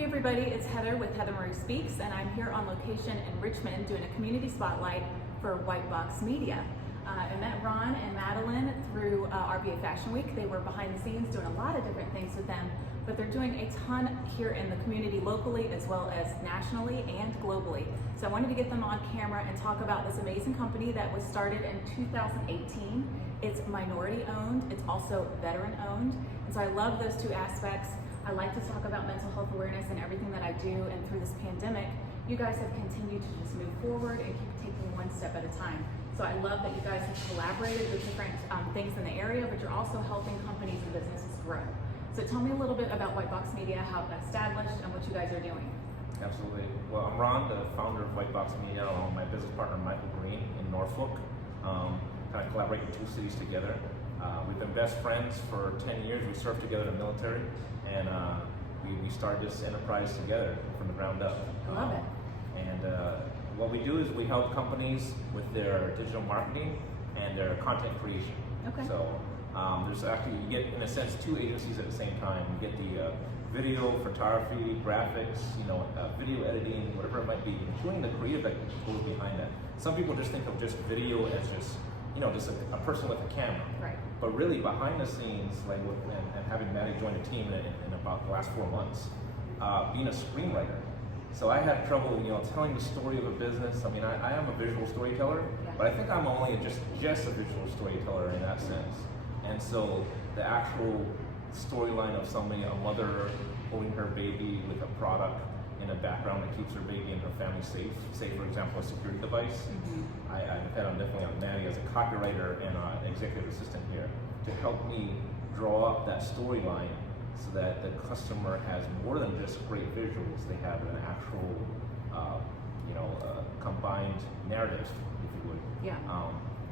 Hey everybody, it's Heather with Heather Marie Speaks, and I'm here on location in Richmond doing a community spotlight for White Box Media. I met Ron and Madeline through RVA Fashion Week. They were behind the scenes doing a lot of different things with them, but they're doing a ton here in the community locally as well as nationally and globally. So I wanted to get them on camera and talk about this amazing company that was started in 2018. It's minority owned, it's also veteran owned, and so I love those two aspects. I like to talk about mental health awareness and everything that I do, and through this pandemic, you guys have continued to just move forward and keep taking one step at a time. So I love that you guys have collaborated with different things in the area, but you're also helping companies and businesses grow. So tell me a little bit about White Box Media, how it got established, and what you guys are doing. Absolutely. Well, I'm Ron, the founder of White Box Media, along with my business partner Michael Green in Norfolk. Kind of collaborate in two cities together. We've been best friends for 10 years. We served together in the military, and we started this enterprise together from the ground up. I love it. And what we do is we help companies with their digital marketing and their content creation. Okay. So there's actually, you get, in a sense, two agencies at the same time. You get the video, photography, graphics, video editing, whatever it might be, including the creative that goes behind that. Some people just think of just video as just a person with a camera. Right. But really behind the scenes, and having Maddie join the team in about the last 4 months, being a screenwriter. So I had trouble, telling the story of a business. I mean, I am a visual storyteller, Yeah. but I think I'm only just a visual storyteller in that sense. And so the actual storyline of somebody, a mother holding her baby with a product in a background that keeps her baby and her family safe, say for example a security device. Mm-hmm. I depend definitely on Maddie as a copywriter and executive assistant here to help me draw up that storyline so that the customer has more than just great visuals. They have an actual, combined narrative, if you would. Yeah.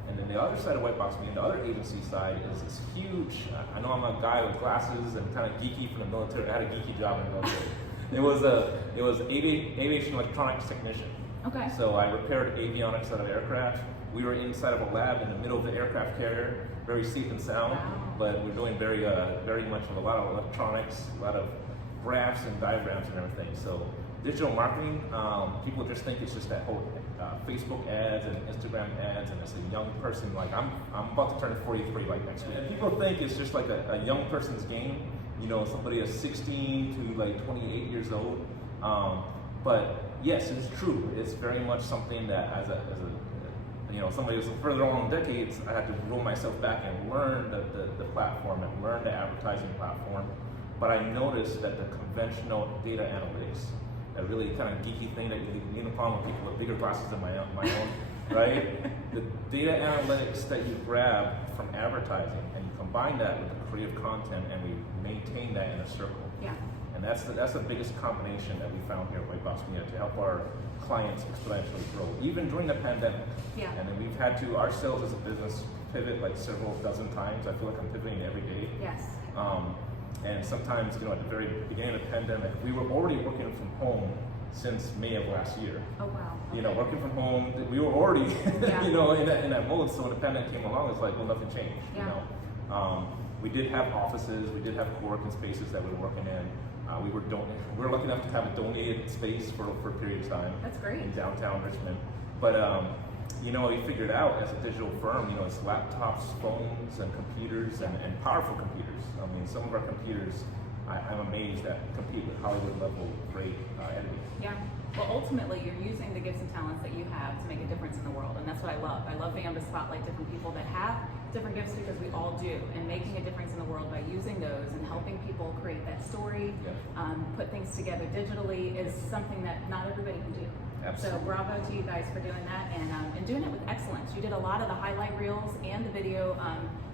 And then the other side of White Box Media, the other agency side, is this huge. I know I'm a guy with glasses and kind of geeky from the military. I had a geeky job in the military. It was aviation electronics technician. Okay. So I repaired avionics out of aircraft. We were inside of a lab in the middle of the aircraft carrier, very safe and sound. Wow. But we're doing very much with a lot of electronics, a lot of graphs and diagrams and everything. So digital marketing, people just think it's just that whole Facebook ads and Instagram ads, and it's a young person. Like I'm about to turn 43 like next week, and people think it's just like a young person's game. Somebody is 16 to like 28 years old. But yes, it's true. It's very much something that as a somebody who's further along decades, I had to roll myself back and learn the platform and learn the advertising platform. But I noticed that the conventional data analytics, that really kind of geeky thing that you need a problem with people with bigger glasses than my own, right? The data analytics that you grab from advertising and you combine that with the creative content, and we maintain that in a circle. Yeah. And that's the biggest combination that we found here at White Box Media to help our clients exponentially grow, even during the pandemic. Yeah. And then we've had to, ourselves as a business, pivot like several dozen times. I feel like I'm pivoting every day. Yes. And sometimes, at the very beginning of the pandemic, we were already working from home since May of last year. Oh wow. Working from home, we were already, Yeah. in that mode. So when the pandemic came along, it's like, well, nothing changed. Yeah. We did have offices, we did have co-working spaces that we were working in. We were lucky enough to have a donated space for a period of time. That's great. In downtown Richmond. But we figured out as a digital firm, it's laptops, phones, and computers, and powerful computers. I mean, some of our computers, I'm amazed that compete with Hollywood level great editing. Yeah. Well, ultimately, you're using the gifts and talents that you have to make a difference in the world, and that's what I love. I love being able to spotlight different people that have different gifts, because we all do, and making a difference in the world by using those and helping people create that story, Yeah. put things together digitally is something that not everybody can do. Absolutely. So bravo to you guys for doing that, and doing it with excellence. You did a lot of the highlight reels and the video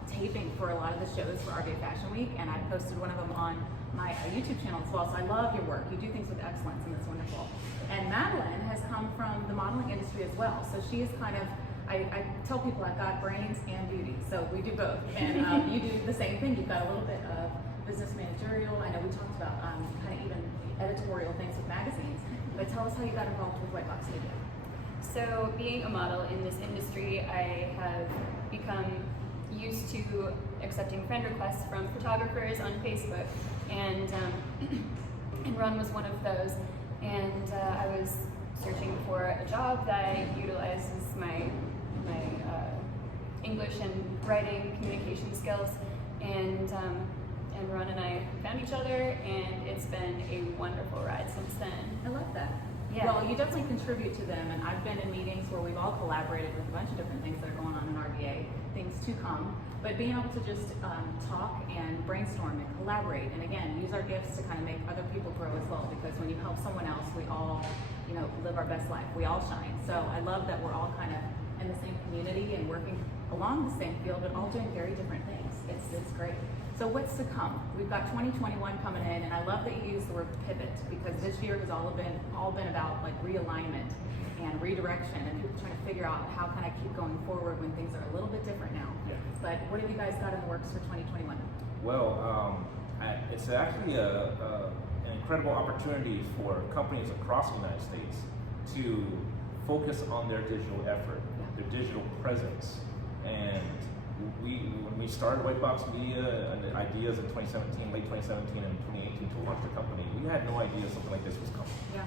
taping for a lot of the shows for RVA Fashion Week, and I posted one of them on my YouTube channel as well. So I love your work. You do things with excellence, and it's wonderful. And Madeline has come from the modeling industry as well. So she is kind of, I tell people I've got brains and beauty, so we do both. And you do the same thing. You've got a little bit of business managerial. I know we talked about kind of even editorial things with magazines. But tell us how you got involved with White Box Media. So being a model in this industry, I have become used to accepting friend requests from photographers on Facebook, and and Ron was one of those. And I was searching for a job that utilizes my English and writing communication skills, and Ron and I found each other, and it's been a wonderful ride since then. I love that. Yeah. Well, you definitely contribute to them, and I've been in meetings where we've all collaborated with a bunch of different things that are going on in RVA, things to come. But being able to just talk and brainstorm and collaborate, and again, use our gifts to kind of make other people grow as well. Because when you help someone else, we all, live our best life. We all shine. So I love that we're all kind of in the same community and working along the same field, but all doing very different things. It's great. So what's to come? We've got 2021 coming in, and I love that you use the word pivot, because this year has all been about like realignment and redirection, and people trying to figure out how can I keep going forward when things are a little bit different now. Yeah. But what have you guys got in the works for 2021? Well, it's actually an incredible opportunity for companies across the United States to focus on their digital effort, their digital presence. And when we started White Box Media and the ideas in 2017, late 2017 and 2018 to launch the company, we had no idea something like this was coming. Yeah.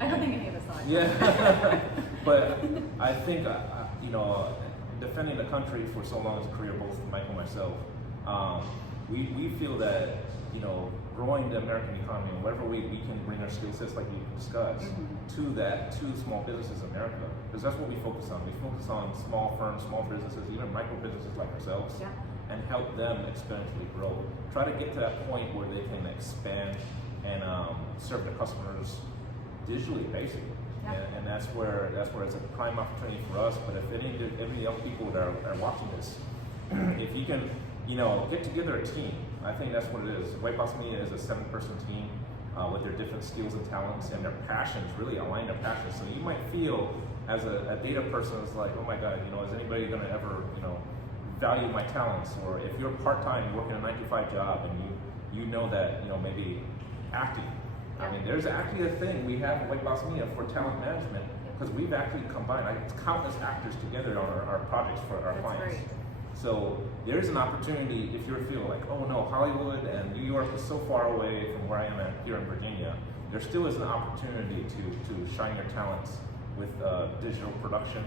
I And don't think any of us thought. yeah. But I think, defending the country for so long as a career, both Michael and myself, we feel that, growing the American economy in whatever way we can bring our skill sets, like we discussed, to small businesses in America, because that's what we focus on. We focus on small firms, small businesses, even micro businesses like ourselves, and help them exponentially grow. Try to get to that point where they can expand and serve their customers digitally, basically. And that's where it's a prime opportunity for us. But if any young people that are watching this, if you can, get together a team. I think that's what it is. White Box Media is a 7-person team with their different skills and talents, and their passions, really align their passions. So you might feel as a data person, it's like, oh my God, is anybody gonna ever, value my talents? Or if you're part-time, working a 9-to-5 job, and you know that, maybe acting. I mean, there's actually a thing we have at White Box Media for talent management, because we've actually combined countless actors together on our projects for our clients. Great. So there's an opportunity if you feel like, oh no, Hollywood and New York is so far away from where I am here in Virginia. There still is an opportunity to shine your talents with digital production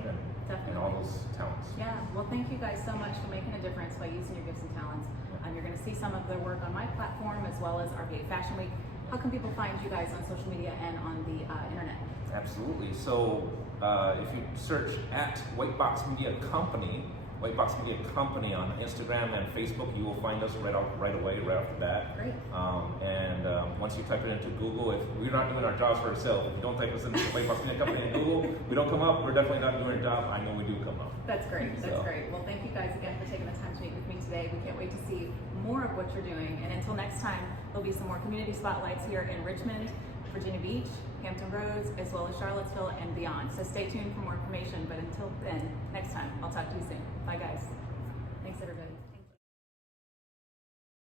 and all those talents. Yeah, well, thank you guys so much for making a difference by using your gifts and talents. You're going to see some of their work on my platform as well as RVA Fashion Week. How can people find you guys on social media and on the internet? Absolutely. So if you search at White Box Media Company on Instagram and Facebook, you will find us right away, right off the bat. Great. Once you type it into Google, if we're not doing our jobs for ourselves, if you don't type us into White Box Media Company in Google, we don't come up, we're definitely not doing our job. I know we do come up. That's great. That's great. Well, thank you guys again for taking the time to meet with me today. We can't wait to see more of what you're doing. And until next time, there'll be some more community spotlights here in Richmond, Virginia Beach, Hampton Roads, as well as Charlottesville and beyond. So stay tuned for more information. But until then, next time, I'll talk to you soon. Bye, guys. Thanks, everybody.